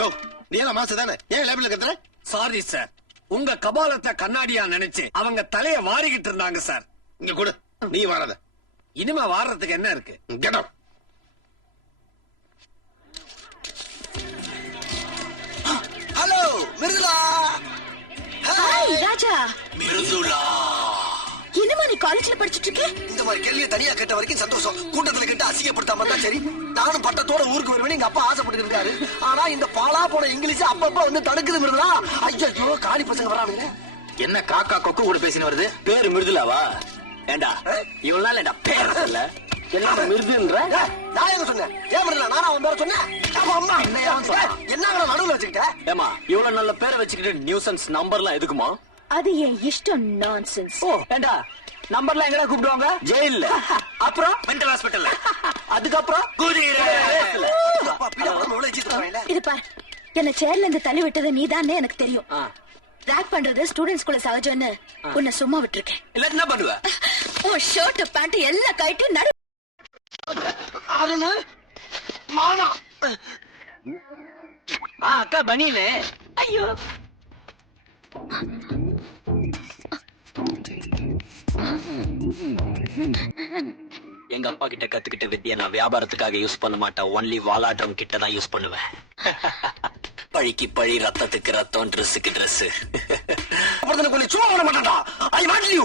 யோ நீ எல்லாம் மாசு தானே ஏன் லேபிள் கத்துற? சாரி சார், உங்க கபாலத்தை கண்ணாடியா நினைச்சு அவங்க தலைய வாரிக்கிட்டு இருந்தாங்க சார். இங்க கொடு, நீ வராத. இனிமே வாரத்துக்கு என்ன இருக்கு? Get out. Hello Mridula. Hi Raja. Mridula, என்னமா நீ காலேஜ்ல படிச்சிட்டு இருக்க? இந்த மாதிரி கேள்வியை தனியா கேட்ட வரைக்கும் சந்தோஷம். கூட்டத்துல கேட்டு அசிங்கப்படுத்தாம தான் சரி. நானும் பட்டத்தோட ஊருக்கு வருவேன் எங்க அப்பா ஆசைப்பட்டு இருக்காரு. ஆனா இந்த பாலா போன இங்கிலீஷ் அப்பப்ப வந்து தடுக்குது மிருதுலா. ஐயோ காலி பசங்க வரானுங்க. என்ன காக்கா கொக்கு கூட பேசின வருது? பேரு மிருதுலாவா? ஏண்டா இவ்வளவு நாள் ஏண்டா பேர் சொல்ல எல்லாம் மிருதுன்ற? நான் எங்க சொன்னேன்? ஏன் மிருதுலா நானும் அவன் பேரை சொன்னேன். அம்மா என்ன நடுவுல வச்சுக்கிட்ட? ஏமா இவ்வளவு நல்ல பேரை வச்சுக்கிட்டு நியூசன்ஸ் நம்பர்லாம் எதுக்குமா? அது என் இஷ்டம். நான்சென்ஸ். ஓ ஏண்டா நம்பர்லாம் எங்கடா கூப்பிடுவாங்க? ஜெயில்ல. அப்புறம் மென்டல் ஹாஸ்பிடல்ல. அதுக்கப்புறம் இது பார், என்ன சேர்ல இருந்து தள்ளி விட்டது நீதானே எனக்கு தெரியும். ரேக் பண்றது ஸ்டூடெண்ட்ஸ்குள்ள சகஜம்னு உன்னை சும்மா விட்டுருக்கேன். இல்ல என்ன பண்ணுவ? உன் ஷர்ட் பேண்ட் எல்லாம் கட்டி நடு மானா. அக்கா பனியனு. ஐயோ எங்க அப்பா கிட்ட கத்துக்கிட்ட வித்தியை நான் வியாபாரத்துக்காக யூஸ் பண்ண மாட்டேன். ஒன்லி வாலாட்டம் கிட்ட தான் யூஸ் பண்ணுவேன். பழிக்கு பழி, ரத்தத்துக்கு ரத்தம், ட்ரெஸ்ஸுக்கு ட்ரெஸ். சும்மா பண்ண மாட்டேன்டா. I want you.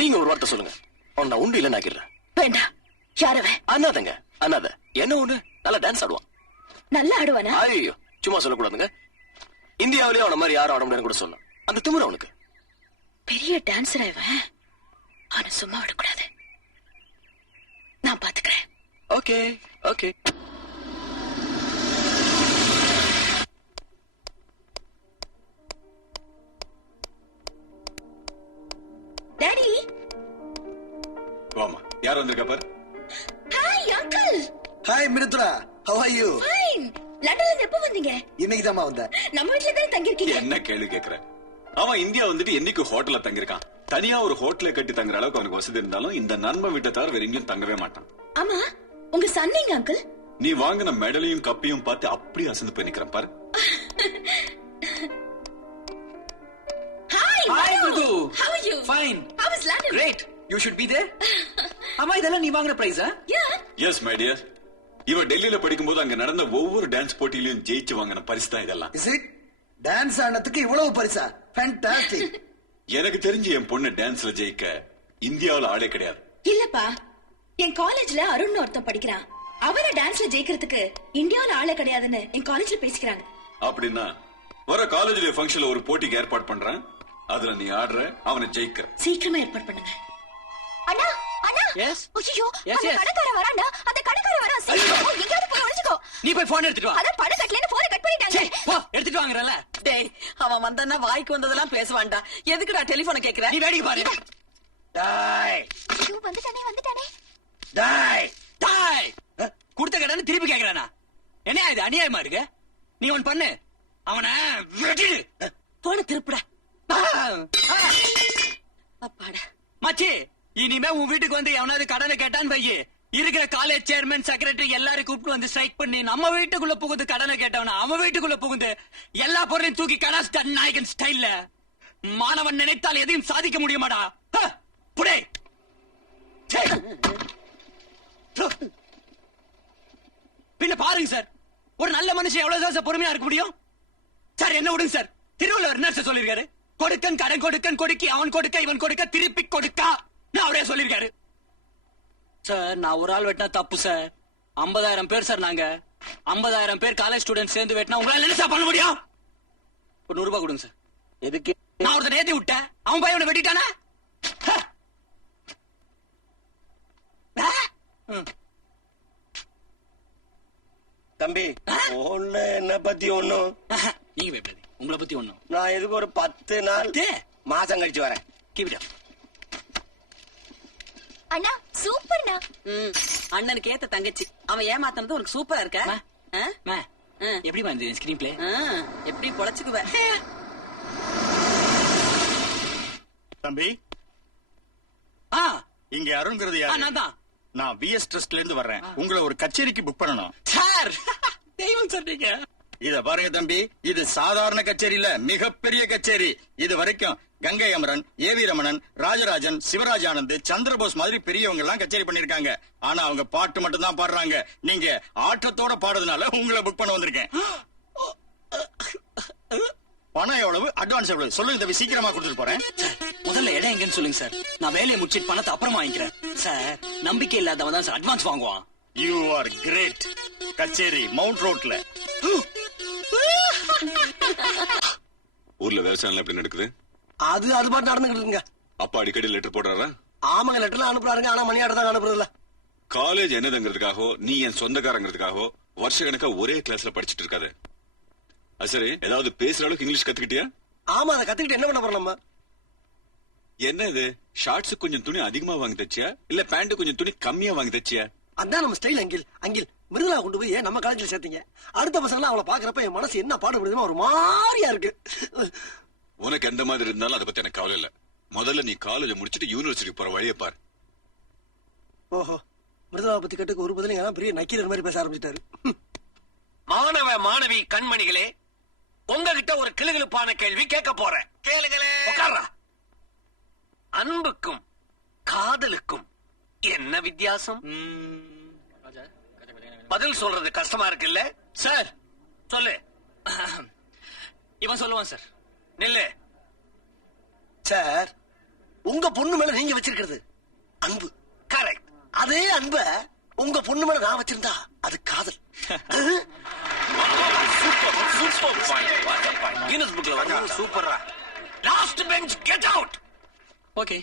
நீங்க ஒரு வார்த்தை சொல்லுங்க, அவன் நான் உண்டு இல்ல நாக்கிறேன். வேண்டாம். யாரவன்? அண்ணாதங்க அண்ணாத. என்ன ஒண்ணு நல்லா டான்ஸ் ஆடுவான். நல்லா ஆடுவானா? ஐயோ சும்மா சொல்லக்கூடாதுங்க. இந்தியாவிலேயே அவன மாதிரி யாரும் ஆட முடியாது கூட சொல்லலாம். அந்த திமிரு அவனுக்கு. பெரிய டான்சர் இவன். அவனை சும்மா விடக்கூடாது. நான் பாத்துக்கிறேன். Okay okay. டாடி. வாமா, யார் வந்திருக்கா பாரு. Hi uncle. Hi Mridula, how are you? Fine. லண்டன்ல இருந்து எப்போ வந்தீங்க? இன்னைக்கு தான் வந்தேன். நம்ம வீட்ல தான் தங்கி இருக்கீங்க. என்ன கேள்வி கேக்குற? அவன் இந்தியா வந்துட்டு என்னைக்கு ஹோட்டல்ல தங்கிருக்கான். தனியா ஒரு ஹோட்டலை கட்டி தங்குற அளவுக்கு அவனுக்கு வசதி இருந்தாலும் இந்த நண்பன் வீட்டை தவிர வேற எங்கேயும் தங்கவே மாட்டான். ஆமா, உங்க சன்னிங்க அங்கிள்? நீ வாங்கின மெடலையும் கப்பையும் பார்த்து அப்படியே அசந்து போய் நிக்கிறேன் பாரு. Hi Hi, Mridhu. How are you? Fine. How is London? Great. You should be there. அம்மா இதெல்லாம் நீ வாங்குற பிரைஸா? Yeah. S my dear. இவ டெல்லியில படிக்கும்போது அங்க நடந்த ஒவ்வொரு டான்ஸ் போட்டியிலும் ஜெயிச்சு வாங்கின பரிசு தான் இதெல்லாம். Is it? டான்ஸ் ஆனதுக்கு இவ்வளவு பரிசா? ஃபேண்டாஸ்டிக். எனக்கு தெரிஞ்சு என் பொண்ணு டான்ஸ்ல ஜெயிக்க இந்தியாவுல ஆளே கிடையாது. இல்லப்பா, என் காலேஜ்ல அருண் ஒருத்தன் படிக்கிறான். அவரை டான்ஸ்ல ஜெயிக்கிறதுக்கு இந்தியாவுல ஆளே கிடையாதுன்னு என் காலேஜ்ல பேசிக்கிறாங்க. அப்படின்னா வர காலேஜ்ல ஃபங்க்ஷன்ல ஒரு போட்டிக்கு ஏற்பாடு பண்றேன். அதுல நீ ஆடுற, அவனை ஜெயிக்கிற. சீக்கிரமா ஏற்பாடு பண்ணுங்க. அண்ணா அண்ணா. Yes. ஐயோ, Yes, அந்த yes. கடைக்கார வரான்டா. அந்த கடைக்கார வரான். சீக்கிரம் போ, எங்கயாவது போய் ஒளிஞ்சுக்கோ. நீ போய் போன் எடுத்துட்டு வா. அத பணம் கட்டலன்னு போனை கட் பண்ணிட்டாங்க. சே, போ எடுத்துட்டு வாங்குறல. டேய், அவன் வந்தன்னா வாய்க்கு வந்ததெல்லாம் பேசுவான்டா. எதுக்குடா டெலிபோனை கேக்குற? நீ வேடிக்கை பாரு. டாய் ஐயோ, வந்துட்டானே. டாய் டாய். கொடுத்த கடனை திருப்பி கேக்குறானா? என்ன இது அநியாயமா இருக்கு? நீ ஒன்னு பண்ணு, அவனை வெட்டிடு. போன திருப்புடா. அப்பாடா. மச்சி, இனிமே உன் வீட்டுக்கு வந்து எவனாவது கடனை கேட்டான்னு வையே, இருக்கிற காலேஜ் சேர்மன் செக்ரட்டரி எல்லாரும் கூப்பிட்டு வந்து ஸ்ட்ரைக் பண்ணி நம்ம வீட்டுக்குள்ள புகுந்து கடனை கேட்டவன அவன் வீட்டுக்குள்ள புகுந்து எல்லா பொருளையும் தூக்கி கடாஸ்ட நாயகன் ஸ்டைல்ல. மாணவன் நினைத்தால் எதையும் சாதிக்க முடியுமாடா? புடே. பின்ன பாருங்க சார், ஒரு நல்ல மனுஷன் எவ்வளவுதான் சார் பொறுமையா இருக்க முடியும்? சார் என்ன விடுங்க சார். திருவள்ளுவர் என்ன சார் சொல்லிருக்காரு? கொடுக்கன் கடன் கொடுக்கன் கொடுக்கி அவன் கொடுக்க இவன் கொடுக்க திருப்பி கொடுக்கா. நான் அவரே சொல்லிருக்காரு. சார் நான் ஒரு ஆள் வெட்டினா தப்பு சார். 50,000 பேர் சார் நாங்க. 50,000 பேர் காலேஜ் ஸ்டூடெண்ட் சேர்ந்து வெட்டினா உங்களால என்ன சார் பண்ண முடியும்? ஒரு 100 ரூபாய் கொடுங்க சார். எதுக்கு? நான் ஒருத்தர் ஏத்தி விட்டேன், அவன் பையனை வெட்டிட்டானா? தம்பி ஒண்ணு என்ன பத்தி ஒண்ணும் நீங்க பயப்படாதீங்க, உங்களை பத்தி ஒண்ணும். நான் எதுக்கு ஒரு 10 நாள் மாசம் கழிச்சு வரேன். கிவிடா. அண்ணா சூப்பர்ண்ணா. அண்ணனுக்கு ஏத்த தங்கச்சி. அவன் ஏமாத்தினது உனக்கு சூப்பரா இருக்க. எப்படி வந்து ஸ்கிரீன் பிளே எப்படி பொழைச்சுக்குவ? தம்பி, இங்க அருண்கிறது யாரு? நான் தான். நான் விஎஸ் ட்ரஸ்ட்ல இருந்து வர்றேன். உங்களை ஒரு கச்சேரிக்கு புக் பண்ணணும். சார் தெய்வம் சார் நீங்க. இத பாருங்க தம்பி, இது சாதாரண கச்சேரி இல்ல, மிகப்பெரிய கச்சேரி. இது வரைக்கும் கங்கை அமரன், ஏவி ரமணன், ராஜராஜன், சிவராஜ் ஆனந்த், சந்திரபோஸ் மாதிரி பெரியவங்க எல்லாம் கச்சேரி பண்ணிருக்காங்க. ஆனா அவங்க பாட்டு மட்டும் தான் பாடுறாங்க. நீங்க ஆட்டத்தோட பாடுறதுனால உங்களை புக் பண்ண வந்திருக்கேன். பணம் எவ்வளவு, அட்வான்ஸ் எவ்வளவு சொல்லுங்க தம்பி, சீக்கிரமா கொடுத்துட்டு போறேன். முதல்ல இடம் எங்கன்னு சொல்லுங்க சார். நான் வேலையை முடிச்சிட்டு பணத்தை அப்புறமா வாங்கிக்கிறேன் சார். நம்பிக்கை இல்லாதவன் தான் சார் அட்வான்ஸ் வாங்குவான். You are great. கச்சேரி மவுண்ட் ரோட்ல. ஊர்ல விவசாயம் எப்படி நடக்குது? அது பாட்டு நடந்துகிட்டு இருக்குங்க. அப்பா அடிக்கடி லெட்டர் போடுறாரா? ஆமாங்க, லெட்டர்லாம் அனுப்புறாருங்க. ஆனா மணி ஆர்டர் தான் அனுப்புறது இல்ல. காலேஜ் என்னதுங்கிறதுக்காகவோ நீ என் சொந்தக்காரங்கிறதுக்காகவோ வருஷ கணக்கா ஒரே கிளாஸ்ல படிச்சிட்டு இருக்காது. சரி, ஏதாவது பேசுற அளவுக்கு இங்கிலீஷ் கத்துக்கிட்டியா? ஆமா, அதை கத்துக்கிட்டு என்ன பண்ண போறோம் நம்ம? என்ன இது, ஷார்ட்ஸ் கொஞ்சம் துணி அதிகமா வாங்கி தச்சியா இல்ல பேண்ட் கொஞ்சம் துணி கம்மியா வாங்கி தச்சியா? அதான் நம்ம ஸ்டைல். அங்கில் மிருதுலா கொண்டு போய் நம்ம காலேஜ்ல சேர்த்தீங்க. அடுத்த பசங்க அவளை பாக்குறப்ப என் மனசு என்ன பாடுபடுதுமா ஒரு மாதிரியா இருக்கு. உனக்கு எந்த மாதிரி இருந்தாலும் அதை பத்தி எனக்கு கவலை இல்ல. முதல்ல நீ காலேஜ் முடிச்சிட்டு யூனிவர்சிட்டி போற வழியை பாரு. ஓஹோ, மிருதுலா பத்தி கேட்டுக்கு ஒரு பதிலுங்க பெரிய நக்கீரர் மாதிரி பேச ஆரம்பிச்சிட்டாரு. மாணவ மாணவி கண்மணிகளே, உங்ககிட்ட ஒரு கிளுகிளுப்பான கேள்வி கேட்க போறேன். கேளுங்களே. உட்கார்றா. அன்புக்கும் காதலுக்கும் என்ன வித்தியாசம்? பதில் சொல்றது கஷ்டமா இருக்குல்ல சார் சொல்லு. இவன் சொல்லுவான் சார். நில்லு. சார், உங்க பொண்ணு மேல நீங்க வச்சிருக்கிறது அன்பு. கரெக்ட். அதே அன்ப உங்க பொண்ணு மேல நான் வச்சிருந்தா அது காதல். Super point. கின்னஸ் புக்ல வந்து சூப்பரா. Last bench get out. Okay.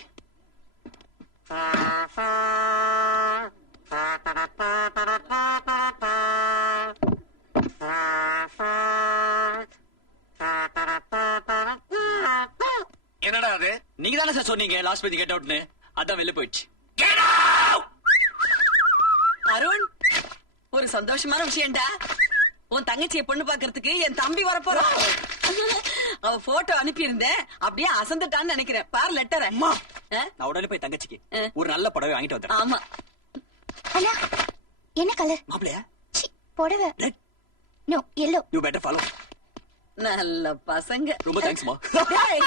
என்னடா அது? நீங்க தானே சார் சொன்னீங்க லாஸ்ட் பேஜ் கெட் அவுட்னு. அதான் வெளில போயிடுச்சு. Get out! அருண், ஒரு சந்தோஷமான விஷயம்டா. உன் தங்கச்சியை பொண்ணு பாக்குறதுக்கு என் தம்பி வரப்போறான். அவ போட்டோ அனுப்பி இருந்தேன், அப்படியே அசந்துட்டான்னு நினைக்கிறேன். பாரு லெட்டர். அம்மா, நான் உடனே போய் தங்கச்சிக்கு ஒரு நல்ல புடவை வாங்கிட்டு வந்துடுறேன். ஆமா. அண்ணா, என்ன கலர்? மாப்பிளையா? சி, புடவை. Red. No, yellow. You better follow. நல்ல பசங்க. ரொம்ப தேங்க்ஸ்மா. டேய்,